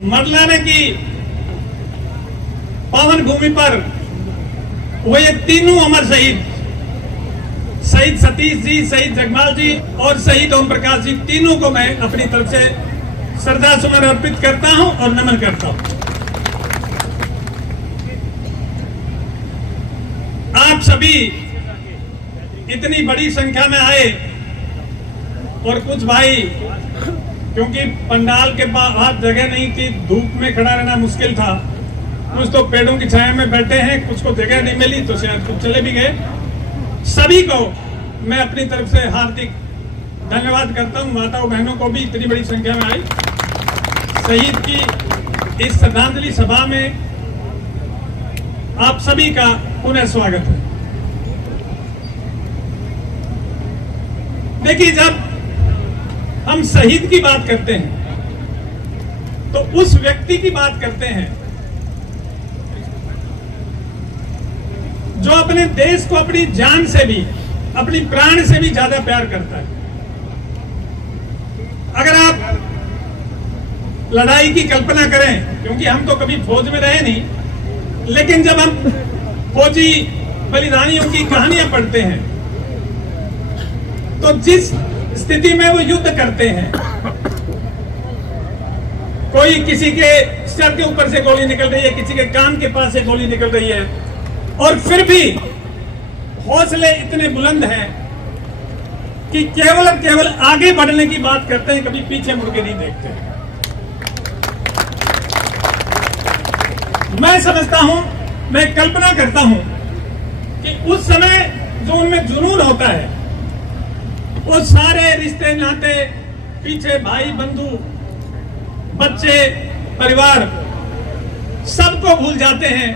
मरलाने की पावन भूमि पर वो ये तीनों अमर शहीद, शहीद सतीश जी, शहीद जगमाल जी और शहीद ओम प्रकाश जी, तीनों को मैं अपनी तरफ से श्रद्धा सुमन अर्पित करता हूं और नमन करता हूं। आप सभी इतनी बड़ी संख्या में आए और कुछ भाई, क्योंकि पंडाल के पास जगह नहीं थी, धूप में खड़ा रहना मुश्किल था, कुछ तो पेड़ों की छाया में बैठे हैं, कुछ को जगह नहीं मिली तो शायद कुछ चले भी गए। सभी को मैं अपनी तरफ से हार्दिक धन्यवाद करता हूं। माताओं बहनों को भी इतनी बड़ी संख्या में आई। शहीद की इस श्रद्धांजलि सभा में आप सभी का पुनः स्वागत है। देखिए, जब हम शहीद की बात करते हैं तो उस व्यक्ति की बात करते हैं जो अपने देश को अपनी जान से भी, अपनी प्राण से भी ज्यादा प्यार करता है। अगर आप लड़ाई की कल्पना करें, क्योंकि हम तो कभी फौज में रहे नहीं, लेकिन जब हम फौजी बलिदानियों की कहानियां पढ़ते हैं तो जिस स्थिति में वो युद्ध करते हैं, कोई किसी के सर के ऊपर से गोली निकल रही है, किसी के कान के पास से गोली निकल रही है, और फिर भी हौसले इतने बुलंद हैं कि केवल आगे बढ़ने की बात करते हैं, कभी पीछे मुड़ के नहीं देखते। मैं समझता हूं, मैं कल्पना करता हूं कि उस समय जो उनमें जुनून होता है, वो सारे रिश्ते नाते, पीछे भाई बंधु, बच्चे, परिवार, सबको भूल जाते हैं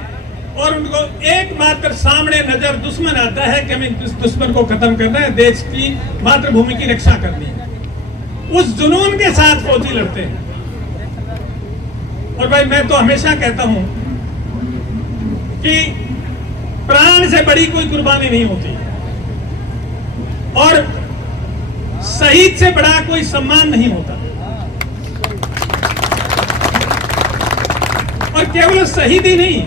और उनको एकमात्र सामने नजर दुश्मन आता है कि हमें इस दुश्मन को खत्म करना है, देश की मातृभूमि की रक्षा करनी है। उस जुनून के साथ फौजी लड़ते हैं। और भाई, मैं तो हमेशा कहता हूं कि प्राण से बड़ी कोई कुर्बानी नहीं होती और शहीद से बड़ा कोई सम्मान नहीं होता। और केवल शहीद ही नहीं,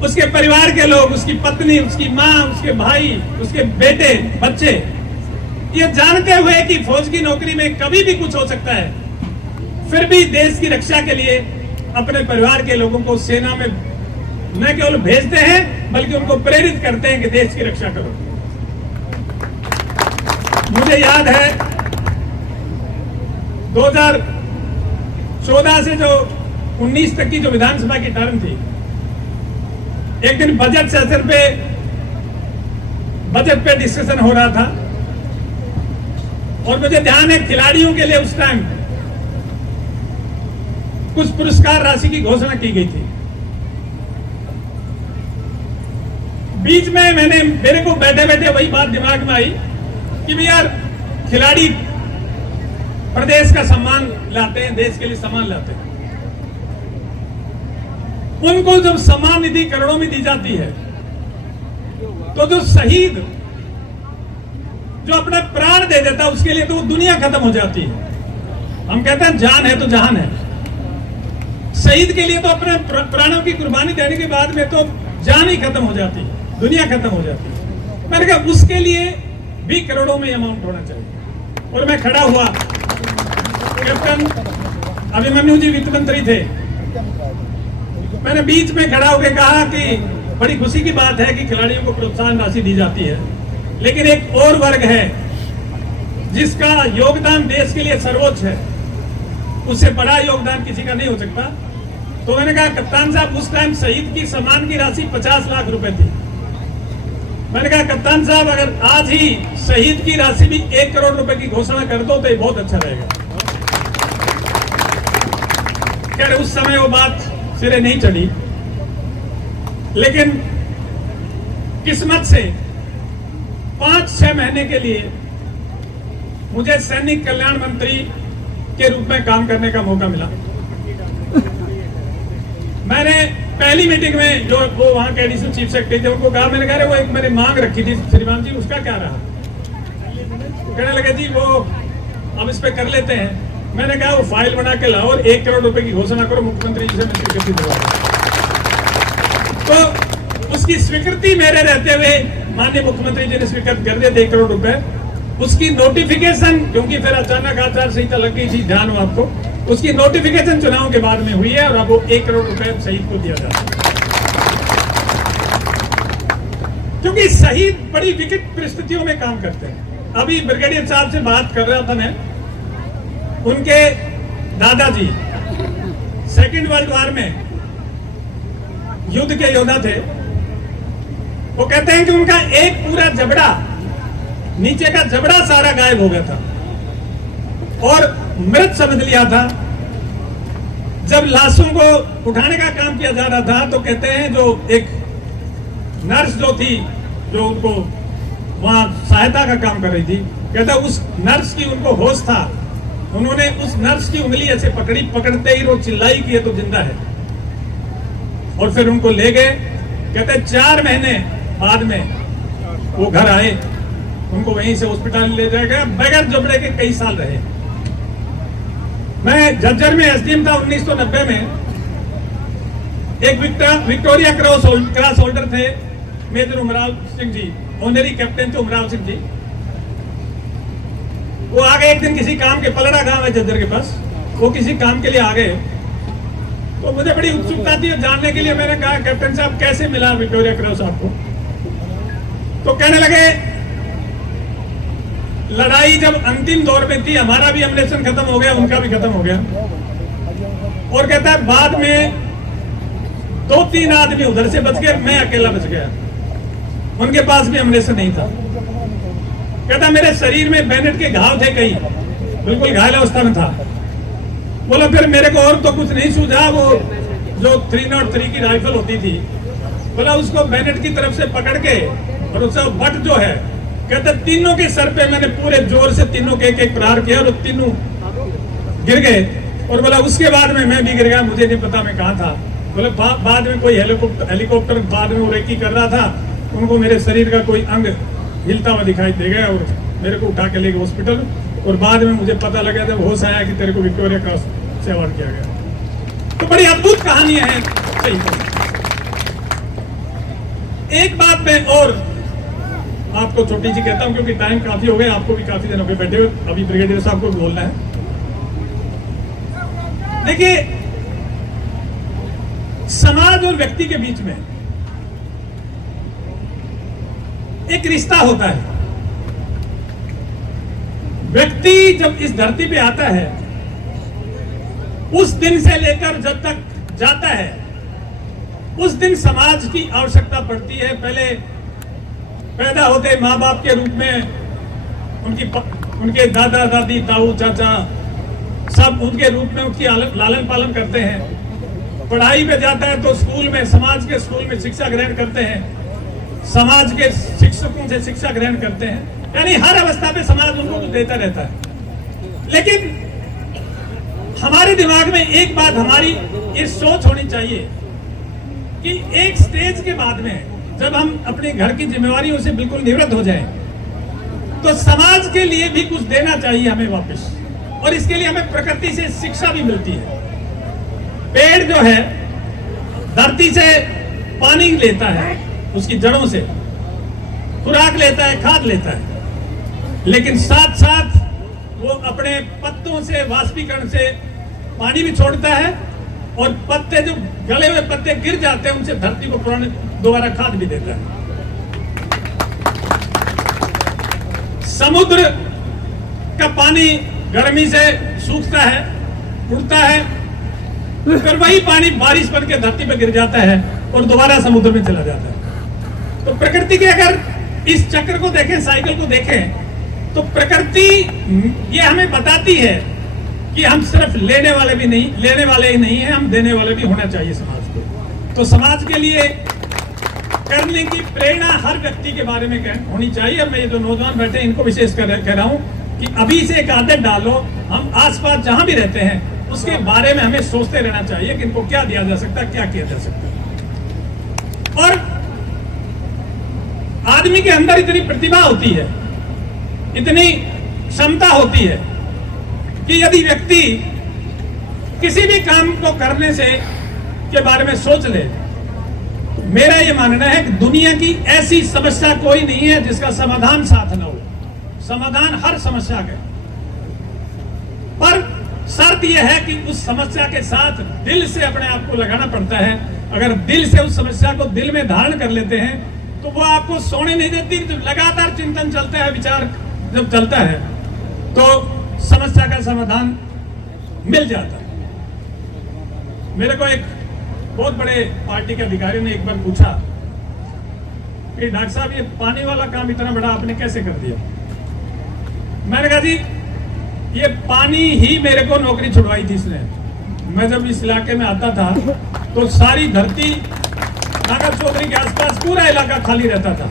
उसके परिवार के लोग, उसकी पत्नी, उसकी मां, उसके भाई, उसके बेटे, बच्चे, ये जानते हुए कि फौज की नौकरी में कभी भी कुछ हो सकता है, फिर भी देश की रक्षा के लिए अपने परिवार के लोगों को सेना में न केवल भेजते हैं बल्कि उनको प्रेरित करते हैं कि देश की रक्षा करो। मुझे याद है 2014 से जो 19 तक की जो विधानसभा की टर्म थी, एक दिन बजट सेशन पे, बजट पे डिस्कशन हो रहा था और मुझे ध्यान है खिलाड़ियों के लिए उस टाइम कुछ पुरस्कार राशि की घोषणा की गई थी। बीच में मेरे को बैठे बैठे वही बात दिमाग में आई कि भी यार, खिलाड़ी प्रदेश का सम्मान लाते हैं, देश के लिए सम्मान लाते हैं, उनको जब सम्मान निधि करोड़ों में दी जाती है तो जो शहीद जो अपना प्राण दे देता है उसके लिए तो वो दुनिया खत्म हो जाती है। हम कहते हैं जान है तो जहान है। शहीद के लिए तो अपने प्राणों की कुर्बानी देने के बाद में तो जान ही खत्म हो जाती है, दुनिया खत्म हो जाती है। मैंने कहा उसके लिए भी करोड़ों में अमाउंट होना चाहिए। और मैं खड़ा हुआ, कैप्टन अभिमन्यु जी वित्त मंत्री थे, मैंने बीच में खड़ा होकर कहा कि बड़ी खुशी की बात है कि खिलाड़ियों को प्रोत्साहन राशि दी जाती है, लेकिन एक और वर्ग है जिसका योगदान देश के लिए सर्वोच्च है, उससे बड़ा योगदान किसी का नहीं हो सकता। तो मैंने कहा कप्तान साहब, उस टाइम शहीद की सम्मान की राशि 50 लाख रुपए थी। मैंने कहा कप्तान साहब, अगर आज ही शहीद की राशि भी 1 करोड़ रुपए की घोषणा कर दो तो ये बहुत अच्छा रहेगा। खैर, उस समय वो बात सिरे नहीं चढ़ी, लेकिन किस्मत से 5-6 महीने के लिए मुझे सैनिक कल्याण मंत्री के रूप में काम करने का मौका मिला। मैंने पहली मीटिंग में जो वो वहां के एडिशनल चीफ सेक्रेटरी थे उनको कहा, मैंने कहा वो एक मैंने मांग रखी थी श्रीमान जी, उसका क्या रहा? कहने लगे जी वो अब इस पे कर लेते हैं। मैंने कहा वो फाइल बना के लाओ और 1 करोड़ रुपए की घोषणा करो, मुख्यमंत्री जी से मैं स्वीकृति दिलवा। तो उसकी स्वीकृति मेरे रहते हुए माननीय मुख्यमंत्री जी ने स्वीकृत कर दिया 1 करोड़ रुपए। उसकी नोटिफिकेशन, क्योंकि फिर अचानक आचार संहिता लग गई थी, ध्यान हो आपको, उसकी नोटिफिकेशन चुनाव के बाद में हुई है और अब वो 1 करोड़ रुपए शहीद को दिया जाता है। क्योंकि शहीद बड़ी विकट परिस्थितियों में काम करते हैं। अभी ब्रिगेडियर साहब से बात कर रहा था मैं, उनके दादाजी सेकेंड वर्ल्ड वॉर में युद्ध के योद्धा थे। वो कहते हैं कि उनका एक पूरा जबड़ा, नीचे का जबड़ा सारा गायब हो गया था और मृत समझ लिया था। जब लाशों को उठाने का काम किया जा रहा था तो कहते हैं जो एक नर्स जो थी, जो उनको वहां सहायता का काम कर रही थी, कहता उस नर्स की उनको होश था। उन्होंने उस नर्स की उंगली ऐसे पकड़ी, पकड़ते ही वो चिल्लाई कि ये तो जिंदा है, और फिर उनको ले गए। कहते 4 महीने बाद में वो घर आए, उनको वहीं से हॉस्पिटल ले जाया गया। बगैर जबड़े के कई साल रहे। मैं झज्जर में एसडीएम था 1990 में। एक विक्टोरिया क्रॉस होल्डर थे major Umrao Singh ji, honorary captain थे उमराव सिंह जी। वो आ गए एक दिन किसी काम के, पलड़ा गांव है झज्जर के पास, वो किसी काम के लिए आ गए। तो मुझे बड़ी उत्सुकता थी जानने के लिए। मैंने कहा कैप्टन साहब कैसे मिला विक्टोरिया क्रॉस आपको? तो कहने लगे लड़ाई जब अंतिम दौर में थी, हमारा भी एम्युनिशन खत्म हो गया, उनका भी खत्म हो गया। और कहता है बाद में 2-3 आदमी उधर से बच गए, मैं अकेला बच गया, उनके पास भी एम्युनिशन नहीं था। कहता मेरे शरीर में बैनेट के घाव थे, कई बिल्कुल घायल अवस्था में था। बोला फिर मेरे को और तो कुछ नहीं सूझा। वो जो 303 की राइफल होती थी, बोला उसको बैनेट की तरफ से पकड़ के और उसका बट जो है, कहते तीनों के सर पे मैंने पूरे जोर से तीनों के एक प्रहार किया और तीनों गिर गए। और बोला उसके बाद में मैं भी गिर गया, मुझे नहीं पता मैं कहाँ था। बोले बाद में कोई हेलीकॉप्टर बाद में वो रेकी कर रहा था, उनको मेरे शरीर का कोई अंग हिलता हुआ दिखाई दे गया और मेरे को उठा के ले गए हॉस्पिटल। और बाद में मुझे पता लगा जब होश आया कि तेरे को विक्टोरिया क्रॉस से अवार्ड किया गया। तो बड़ी अद्भुत कहानी है। एक बात मैं और आपको छोटी सी कहता हूं, क्योंकि टाइम काफी हो गया, आपको भी काफी दिन हो गए बैठे हुए, अभी ब्रिगेडियर साहब को बोलना है। देखिए, समाज और व्यक्ति के बीच में एक रिश्ता होता है। व्यक्ति जब इस धरती पे आता है, उस दिन से लेकर जब तक जाता है, उस दिन समाज की आवश्यकता पड़ती है। पहले पैदा होते माँ बाप के रूप में उनके दादा दादी, ताऊ चाचा सब उनके रूप में उसकी लालन पालन करते हैं। पढ़ाई पे जाता है तो स्कूल में, समाज के स्कूल में शिक्षा ग्रहण करते हैं, समाज के शिक्षकों से शिक्षा ग्रहण करते हैं। यानी हर अवस्था पे समाज उनको कुछ देता रहता है। लेकिन हमारे दिमाग में एक बात, हमारी ये सोच होनी चाहिए कि एक स्टेज के बाद में जब हम अपने घर की जिम्मेवारियों से बिल्कुल निवृत्त हो जाएं, तो समाज के लिए भी कुछ देना चाहिए हमें वापस। और इसके लिए हमें प्रकृति से शिक्षा भी मिलती है। पेड़ जो है धरती से पानी लेता है, उसकी जड़ों से खुराक लेता है, खाद लेता है, लेकिन साथ साथ वो अपने पत्तों से, वाष्पीकरण से पानी भी छोड़ता है। और पत्ते जो गले हुए पत्ते गिर जाते हैं, उनसे धरती को दोबारा खाद भी देता है। समुद्र का पानी गर्मी से सूखता है, उड़ता है, फिर वही पानी बारिश बन के धरती पर गिर जाता है और दोबारा समुद्र में चला जाता है। तो प्रकृति के अगर इस चक्र को देखें, साइकिल को देखें, तो प्रकृति ये हमें बताती है कि हम सिर्फ लेने वाले ही नहीं हैं, हम देने वाले भी होना चाहिए समाज को। तो समाज के लिए करने की प्रेरणा हर व्यक्ति के बारे में होनी चाहिए। मैं ये जो नौजवान बैठे हैं इनको विशेष कह रहा हूं कि अभी से एक आदत डालो। हम आसपास जहां भी रहते हैं उसके बारे में हमें सोचते रहना चाहिए कि इनको क्या दिया जा सकता है, क्या किया जा सकता है। और आदमी के अंदर इतनी प्रतिभा होती है, इतनी क्षमता होती है कि यदि व्यक्ति किसी भी काम को करने से के बारे में सोच ले, मेरा ये मानना है कि दुनिया की ऐसी समस्या कोई नहीं है जिसका समाधान साथ न हो। समाधान हर समस्या का, पर शर्त यह है कि उस समस्या के साथ दिल से अपने आप को लगाना पड़ता है। अगर दिल से उस समस्या को दिल में धारण कर लेते हैं तो वो आपको सोने नहीं देती। तो लगातार चिंतन चलता है, विचार जब चलता है तो समस्या का समाधान मिल जाता है। मेरे को एक बहुत बड़े पार्टी के अधिकारी ने एक बार पूछा कि डॉक्टर साहब ये पानी वाला काम इतना बड़ा आपने कैसे कर दिया। मैंने कहा जी ये पानी ही मेरे को नौकरी छुड़वाई थी इसने। मैं जब इस इलाके में आता था तो सारी धरती नागर चौधरी के आसपास पूरा इलाका खाली रहता था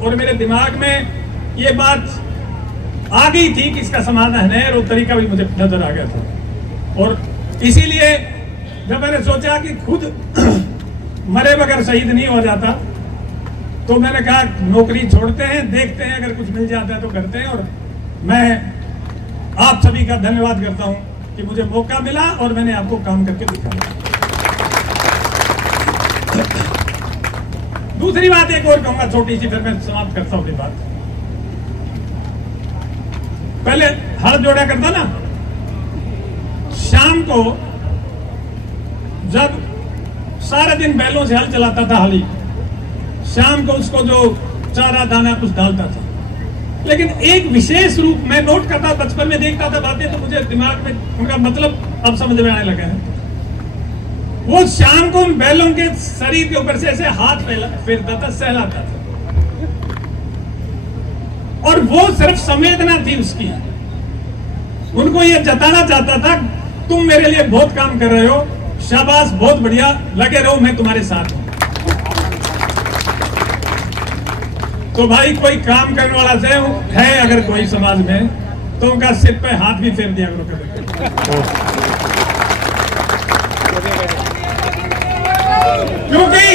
और मेरे दिमाग में ये बात आ गई थी कि इसका समाधान है, और तरीका भी मुझे नजर आ गया था। और इसीलिए जब मैंने सोचा कि खुद मरे बगैर शहीद नहीं हो जाता तो मैंने कहा नौकरी छोड़ते हैं, देखते हैं अगर कुछ मिल जाता है तो करते हैं। और मैं आप सभी का धन्यवाद करता हूं कि मुझे मौका मिला और मैंने आपको काम करके दिखाया। दूसरी बात एक और कहूंगा छोटी सी, फिर मैं समाप्त करता हूं अपनी बात। पहले हल जोड़ा करता ना, शाम को जब सारे दिन बैलों से हल चलाता था हली, शाम को उसको जो चारा दाना कुछ डालता था। लेकिन एक विशेष रूप में नोट करता, बचपन में देखता था बातें तो मुझे दिमाग में उनका मतलब अब समझ में आने लगा है। वो शाम को उन बैलों के शरीर के ऊपर से ऐसे हाथ फेरता था, सहलाता था, और वो सिर्फ संवेदना थी उसकी। उनको ये जताना चाहता था तुम मेरे लिए बहुत काम कर रहे हो, शाबाश, बहुत बढ़िया, लगे रहो, मैं तुम्हारे साथ हूं। तो भाई कोई काम करने वाला से है अगर कोई समाज में तो उनका सिर पे हाथ भी फेर दिया करो कभी। क्योंकि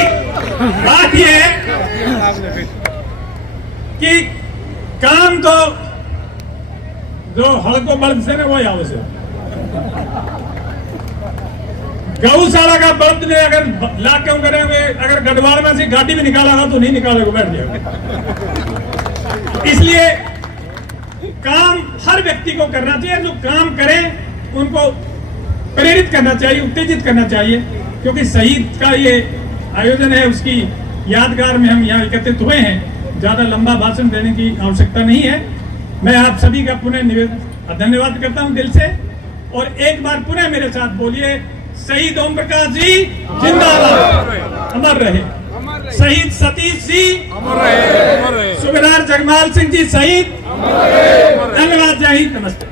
बात यह है कि काम तो जो हल्को बल्ब से ना वो आवश्यक। गौशाला का बल्ब ने अगर ला क्यों करेंगे, अगर गढ़वाल में से गाड़ी भी निकालेगा तो नहीं निकालेगा, बैठ जाएगा। इसलिए काम हर व्यक्ति को करना चाहिए, जो काम करें उनको प्रेरित करना चाहिए, उत्तेजित करना चाहिए। क्योंकि शहीद का ये आयोजन है, उसकी यादगार में हम यहाँ एकत्रित हुए हैं। ज्यादा लंबा भाषण देने की आवश्यकता नहीं है। मैं आप सभी का पुनः धन्यवाद करता हूं दिल से। और एक बार पुनः मेरे साथ बोलिए, शहीद ओम प्रकाश जी जिंदाबाद, अमर रहे। शहीद सतीश जी अमर रहे। सूबेदार जगमाल सिंह जी शहीद, धन्यवाद। जय हिंद, नमस्ते।